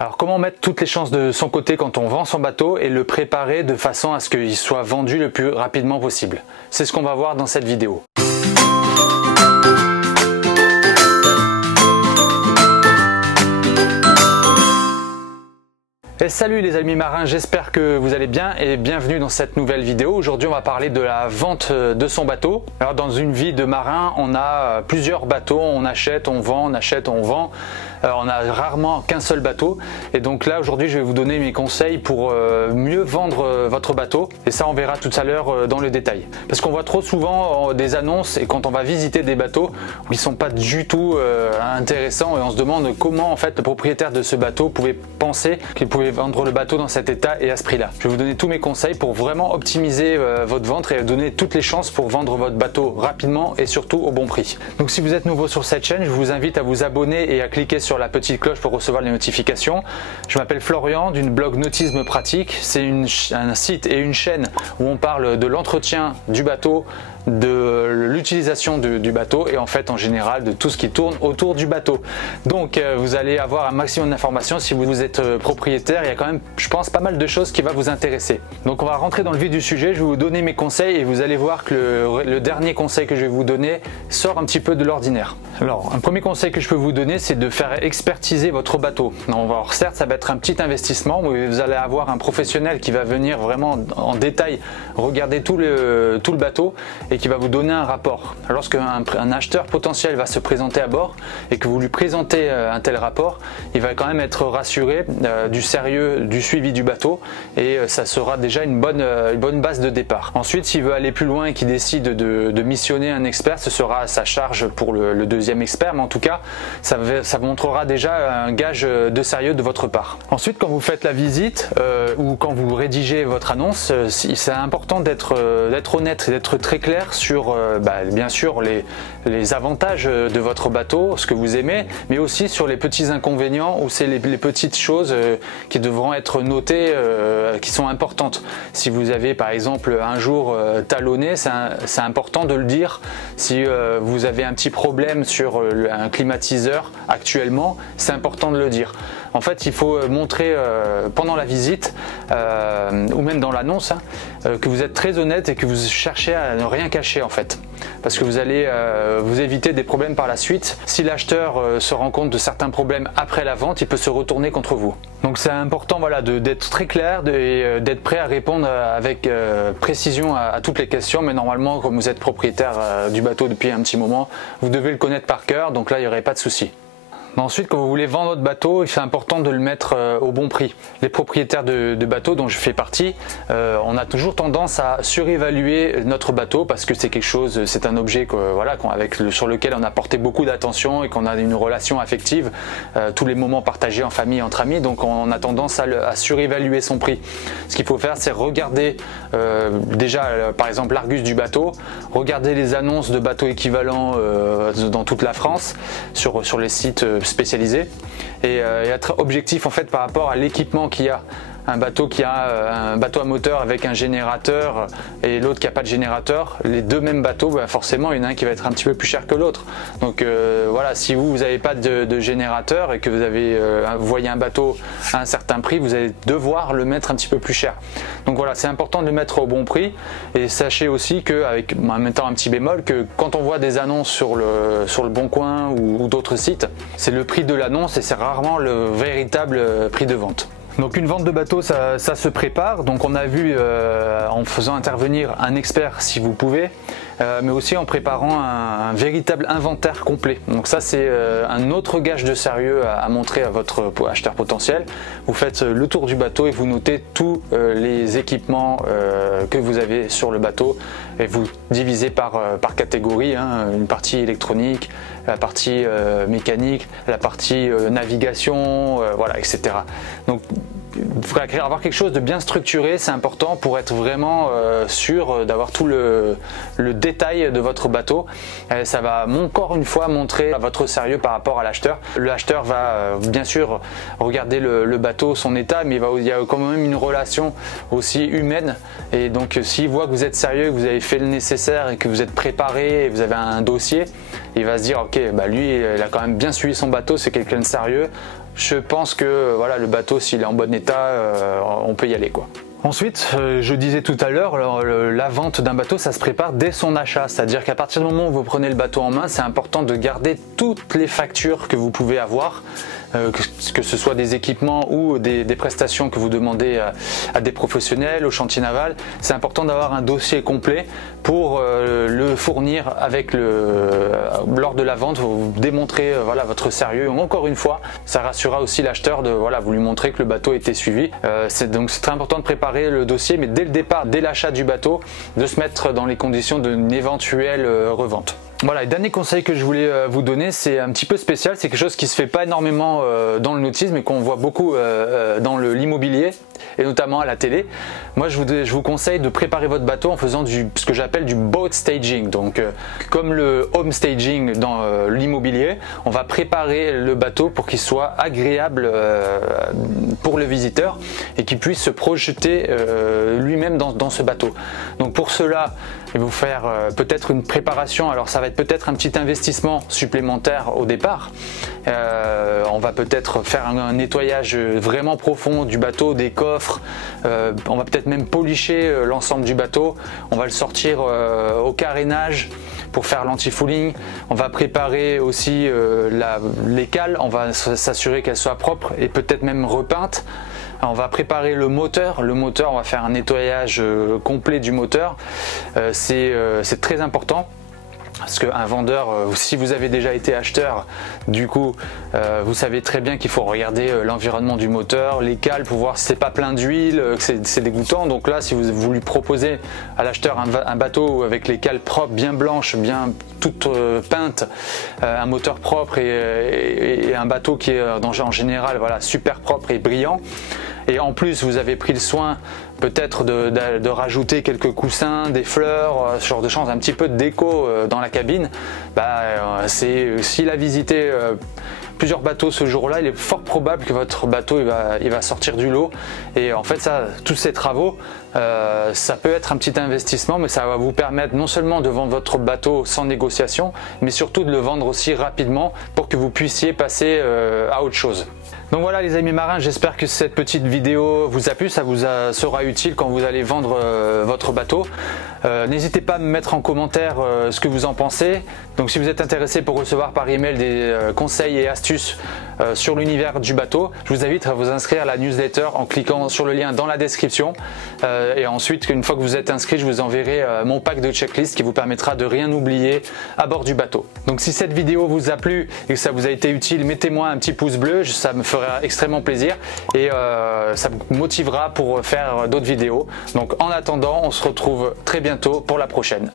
Alors comment mettre toutes les chances de son côté quand on vend son bateau et le préparer de façon à ce qu'il soit vendu le plus rapidement possible? C'est ce qu'on va voir dans cette vidéo. Et salut les amis marins, j'espère que vous allez bien et bienvenue dans cette nouvelle vidéo. Aujourd'hui on va parler de la vente de son bateau. Alors dans une vie de marin, on a plusieurs bateaux, on achète, on vend, on achète, on vend. On a rarement qu'un seul bateau et donc là aujourd'hui je vais vous donner mes conseils pour mieux vendre votre bateau et ça on verra tout à l'heure dans le détail. Parce qu'on voit trop souvent des annonces et quand on va visiter des bateaux où ils sont pas du tout intéressants et on se demande comment en fait le propriétaire de ce bateau pouvait penser qu'il pouvait vendre le bateau dans cet état et à ce prix là. Je vais vous donner tous mes conseils pour vraiment optimiser votre vente et donner toutes les chances pour vendre votre bateau rapidement et surtout au bon prix. Donc si vous êtes nouveau sur cette chaîne, je vous invite à vous abonner et à cliquer sur la petite cloche pour recevoir les notifications. Je m'appelle Florian d'une blog Nautisme Pratique. C'est un site et une chaîne où on parle de l'entretien du bateau, de l'utilisation du bateau et en fait en général de tout ce qui tourne autour du bateau. Donc vous allez avoir un maximum d'informations si vous êtes propriétaire. Il y a quand même, je pense, pas mal de choses qui vont vous intéresser. Donc on va rentrer dans le vif du sujet. Je vais vous donner mes conseils et vous allez voir que le dernier conseil que je vais vous donner sort un petit peu de l'ordinaire. Alors un premier conseil que je peux vous donner, c'est de faire expertiser votre bateau. Alors certes ça va être un petit investissement, mais vous allez avoir un professionnel qui va venir vraiment en détail regarder tout le bateau et qui va vous donner un rapport. Lorsqu'un acheteur potentiel va se présenter à bord et que vous lui présentez un tel rapport, il va quand même être rassuré du sérieux du suivi du bateau et ça sera déjà une bonne base de départ. Ensuite, s'il veut aller plus loin et qu'il décide de missionner un expert, ce sera à sa charge pour le deuxième expert, mais en tout cas ça montrera déjà un gage de sérieux de votre part. Ensuite, quand vous faites la visite ou quand vous rédigez votre annonce, c'est important d'être honnête, d'être très clair sur bien sûr les avantages de votre bateau, ce que vous aimez, mais aussi sur les petits inconvénients ou c'est les petites choses qui devront être notées, qui sont importantes. Si vous avez par exemple un jour talonné, c'est important de le dire. Si vous avez un petit problème sur un climatiseur actuellement, c'est important de le dire. En fait, il faut montrer pendant la visite ou même dans l'annonce que vous êtes très honnête et que vous cherchez à ne rien cacher en fait. Parce que vous allez vous éviter des problèmes par la suite. Si l'acheteur se rend compte de certains problèmes après la vente, il peut se retourner contre vous. Donc c'est important d'être très clair et d'être prêt à répondre avec précision à toutes les questions. Mais normalement, comme vous êtes propriétaire du bateau depuis un petit moment, vous devez le connaître par cœur. Donc là, il n'y aurait pas de souci. Ensuite, quand vous voulez vendre votre bateau, c'est important de le mettre au bon prix. Les propriétaires de bateaux dont je fais partie, on a toujours tendance à surévaluer notre bateau parce que c'est quelque chose, c'est un objet sur lequel on a porté beaucoup d'attention et qu'on a une relation affective, tous les moments partagés en famille, entre amis, donc on a tendance à surévaluer son prix. Ce qu'il faut faire, c'est regarder déjà par exemple l'Argus du bateau, regarder les annonces de bateaux équivalents dans toute la France sur les sites spécialisé et être objectif en fait par rapport à l'équipement qu'il y a. Un bateau à moteur avec un générateur et l'autre qui n'a pas de générateur, les deux mêmes bateaux, forcément il y en a un qui va être un petit peu plus cher que l'autre. Donc voilà, si vous n'avez pas de générateur et que vous voyez un bateau à un certain prix, vous allez devoir le mettre un petit peu plus cher. Donc voilà, c'est important de le mettre au bon prix et sachez aussi en mettant un petit bémol, que quand on voit des annonces sur le Bon Coin ou d'autres sites, c'est le prix de l'annonce et c'est rarement le véritable prix de vente. Donc une vente de bateau, ça se prépare. Donc on a vu en faisant intervenir un expert si vous pouvez, mais aussi en préparant un véritable inventaire complet. Donc ça c'est un autre gage de sérieux à montrer à votre acheteur potentiel. Vous faites le tour du bateau et vous notez tous les équipements que vous avez sur le bateau et vous divisez par catégorie, une partie électronique, la partie mécanique, la partie navigation, voilà, etc. Donc il faut avoir quelque chose de bien structuré, c'est important pour être vraiment sûr d'avoir tout le détail de votre bateau. Ça va encore une fois montrer votre sérieux par rapport à l'acheteur. L'acheteur va bien sûr regarder le bateau, son état, mais il y a quand même une relation aussi humaine. Et donc s'il voit que vous êtes sérieux, que vous avez fait le nécessaire et que vous êtes préparé et vous avez un dossier, il va se dire ok, lui il a quand même bien suivi son bateau, c'est quelqu'un de sérieux. je pense que voilà, le bateau, s'il est en bon état, on peut y aller, quoi. Ensuite, je disais tout à l'heure, la vente d'un bateau, ça se prépare dès son achat. C'est-à-dire qu'à partir du moment où vous prenez le bateau en main, c'est important de garder toutes les factures que vous pouvez avoir, que ce soit des équipements ou des prestations que vous demandez à des professionnels, au chantier naval. C'est important d'avoir un dossier complet pour le fournir lors de la vente, vous démontrer voilà, votre sérieux. Encore une fois, ça rassurera aussi l'acheteur de voilà, vous lui montrer que le bateau était suivi. Donc c'est très important de préparer le dossier, mais dès le départ, dès l'achat du bateau, de se mettre dans les conditions d'une éventuelle revente. Voilà, le dernier conseil que je voulais vous donner, c'est un petit peu spécial, c'est quelque chose qui se fait pas énormément dans le nautisme mais qu'on voit beaucoup dans l'immobilier et notamment à la télé. Moi je vous conseille de préparer votre bateau en faisant ce que j'appelle du boat staging. Donc comme le home staging dans l'immobilier, on va préparer le bateau pour qu'il soit agréable pour le visiteur et qu'il puisse se projeter lui-même dans ce bateau. Donc pour cela, il va vous faire peut-être une préparation. Alors ça va être peut-être un petit investissement supplémentaire au départ. On va peut-être faire un nettoyage vraiment profond du bateau, des coffres. On va peut-être même policher l'ensemble du bateau. On va le sortir au carénage pour faire l'anti-fouling. On va préparer aussi les cales. On va s'assurer qu'elles soient propres et peut-être même repeintes. On va préparer le moteur. Le moteur, on va faire un nettoyage complet du moteur. C'est très important. Parce qu'un vendeur, si vous avez déjà été acheteur, du coup, vous savez très bien qu'il faut regarder l'environnement du moteur, les cales pour voir si c'est pas plein d'huile, que c'est dégoûtant. Donc là, si vous lui proposez à l'acheteur un bateau avec les cales propres, bien blanches, bien toutes peintes, un moteur propre et un bateau qui est en général voilà, super propre et brillant, et en plus vous avez pris le soin peut-être de rajouter quelques coussins, des fleurs, ce genre de choses, un petit peu de déco dans la cabine, s'il a visité plusieurs bateaux ce jour-là, il est fort probable que votre bateau il va sortir du lot. Et en fait, tous ces travaux, ça peut être un petit investissement, mais ça va vous permettre non seulement de vendre votre bateau sans négociation, mais surtout de le vendre aussi rapidement pour que vous puissiez passer à autre chose. Donc voilà les amis marins, j'espère que cette petite vidéo vous a plu, ça vous sera utile quand vous allez vendre votre bateau. N'hésitez pas à me mettre en commentaire ce que vous en pensez. Donc si vous êtes intéressé pour recevoir par email des conseils et astuces sur l'univers du bateau, je vous invite à vous inscrire à la newsletter en cliquant sur le lien dans la description. Et ensuite, une fois que vous êtes inscrit, je vous enverrai mon pack de checklist qui vous permettra de rien oublier à bord du bateau. Donc si cette vidéo vous a plu et que ça vous a été utile, mettez-moi un petit pouce bleu, ça me fera extrêmement plaisir et ça me motivera pour faire d'autres vidéos. Donc en attendant, on se retrouve très bientôt pour la prochaine.